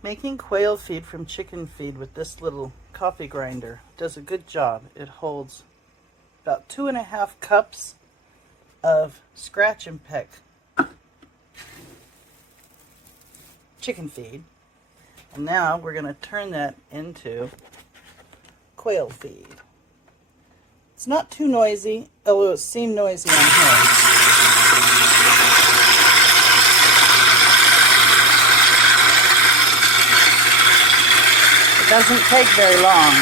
Making quail feed from chicken feed with this little coffee grinder does a good job. It holds about 2.5 cups of scratch and peck chicken feed. And now we're going to turn that into quail feed. It's not too noisy, although it seemed noisy on here. It doesn't take very long.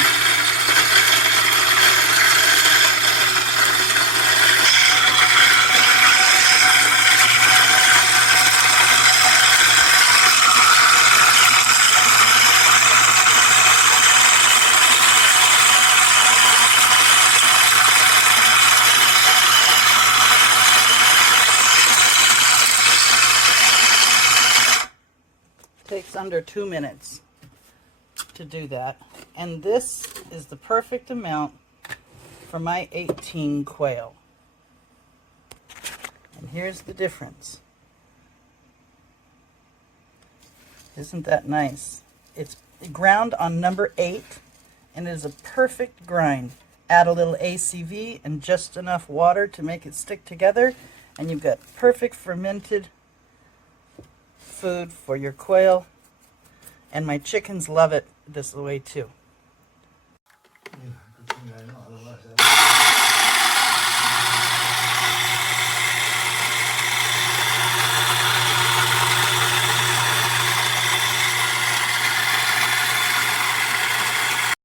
Takes under 2 minutes to do that, and this is the perfect amount for my 18 quail. And here's the difference. Isn't that nice? It's ground on number 8, and it is a perfect grind. Add a little ACV and just enough water to make it stick together, and you've got perfect fermented food for your quail. And my chickens love it this way too.